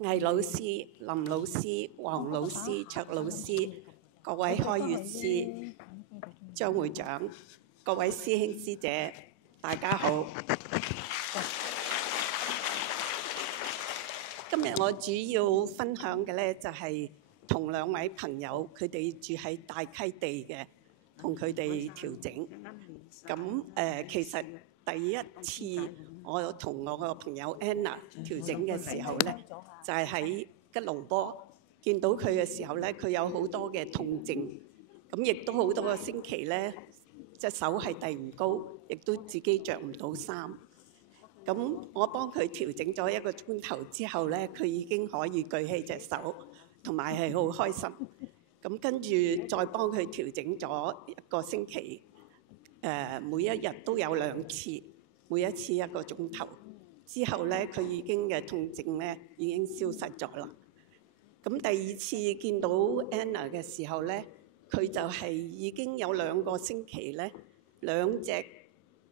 魏老師、林老師、黃老師、卓老師、各位開月師、張會長、各位師兄師姐，大家好。今日我主要分享嘅呢，就係同兩位朋友，佢哋住喺大溪地嘅，同佢哋調整。咁其實第一次我同我個朋友 Anna 調整嘅時候呢，就係喺吉隆坡見到佢嘅時候呢，佢有好多嘅痛症，咁亦都好多個星期呢，隻手係遞唔高，亦都自己着唔到衫。咁我幫佢調整咗1個鐘頭之後呢，佢已經可以舉起隻手，同埋係好開心。咁跟住再幫佢調整咗1個星期，每一日都有2次，每一次1個鐘頭。之後呢，佢已經嘅痛症呢已經消失咗啦。咁第2次見到 Anna 嘅時候呢，佢就係已經有2個星期呢，2隻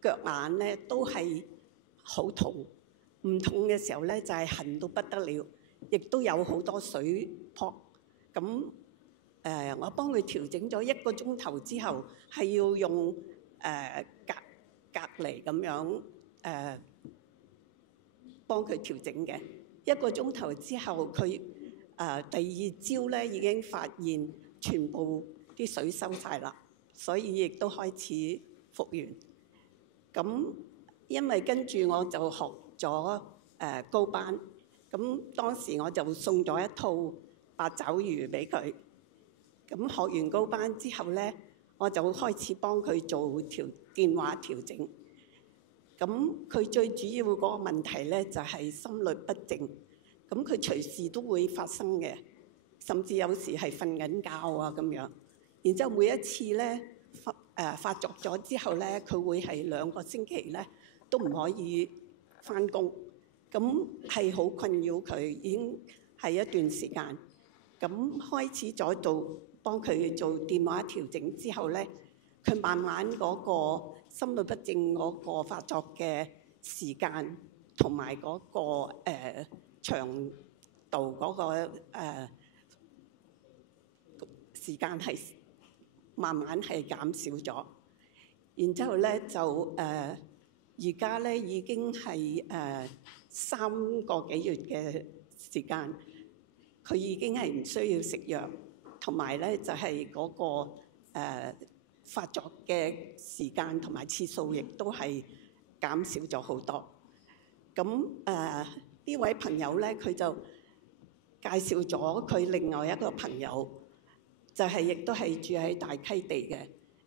腳眼呢都係好痛，唔痛嘅時候呢，就係痕到不得了，亦都有好多水泡。咁我幫佢調整咗1個鐘頭之後，係要用隔離咁樣幫佢調整嘅。1個鐘頭之後，佢第2朝呢已經發現全部啲水收晒啦，所以亦都開始復原。咁因為跟住我就學咗高班，咁當時我就送咗1套八爪魚俾佢。咁學完高班之後呢，我就開始幫佢做電話調整。咁佢最主要嗰個問題呢，就係心律不正，咁佢隨時都會發生嘅，甚至有時係瞓緊覺啊咁樣。然之後每一次呢發作咗之後呢，佢會係2個星期呢都唔可以返工，咁係好困擾佢，已經係一段時間。咁開始咗幫佢做電話調整之後呢，佢慢慢嗰個心律不正嗰個發作嘅時間同埋嗰個長度嗰個時間係慢慢係減少咗。然之後呢，就而家呢已經係3個幾月嘅時間，佢已經係唔需要食藥，同埋呢就係嗰個發作嘅時間同埋次數亦都係減少咗好多。咁呢位朋友呢，佢就介紹咗佢另外1個朋友，就係亦都係住喺大溪地嘅。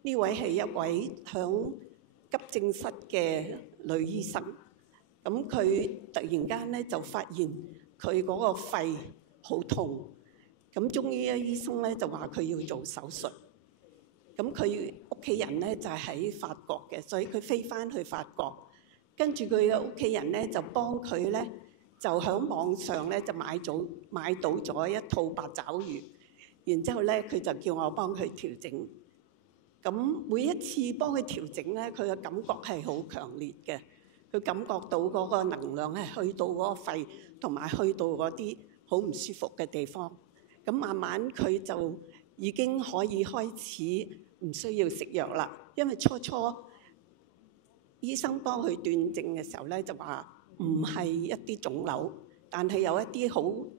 呢位係一位響急症室嘅女醫生。咁佢突然間呢就發現佢嗰個肺好痛，咁中醫醫生呢就話佢要做手術。咁佢屋企人呢就喺法國嘅，所以佢飛翻去法國，跟住佢嘅屋企人呢就幫佢呢，就喺網上呢就買到咗1套八爪魚，然之後呢佢就叫我幫佢調整。咁每一次幫佢調整呢，佢嘅感覺係好強烈嘅，佢感覺到嗰個能量係去到嗰個肺，同埋去到嗰啲好唔舒服嘅地方。咁慢慢佢就已經可以開始唔需要食藥啦，因為初醫生幫佢斷症嘅時候呢，就話唔係一啲腫瘤，但係有一啲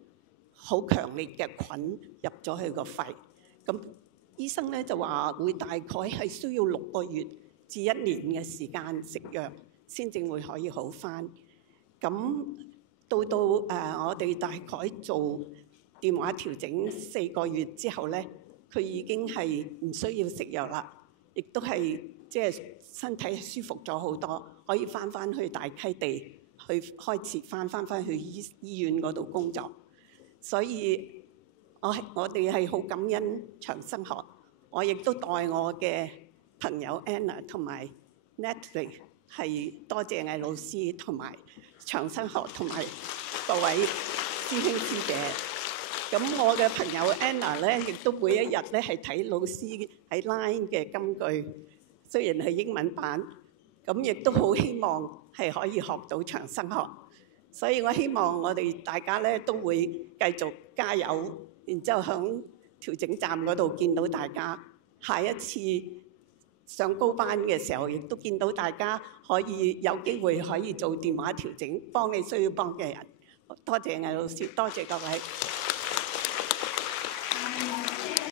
好強烈嘅菌入咗去個肺。咁醫生呢就話會大概係需要6個月至1年嘅時間食藥先至會可以好返。咁到我哋大概做電話調整4個月之後呢，佢已經係唔需要食藥啦，亦都係即係身體舒服咗好多，可以翻去大溪地去開始翻去醫院嗰度工作。所以我哋係好感恩長生學，我亦都代我嘅朋友 Anna 同埋 Natalie 係多謝魏老師同埋長生學同埋各位師兄師姐。咁我嘅朋友 Anna 咧，亦都每一日咧係睇老師喺 Line 嘅金句，雖然係英文版，咁亦都好希望係可以學到長生學。所以我希望我哋大家咧都會繼續加油，然之後響調整站嗰度見到大家。下一次上高班嘅時候，亦都見到大家可以有機會可以做電話調整，幫你需要幫嘅人。多謝魏老師，多謝各位。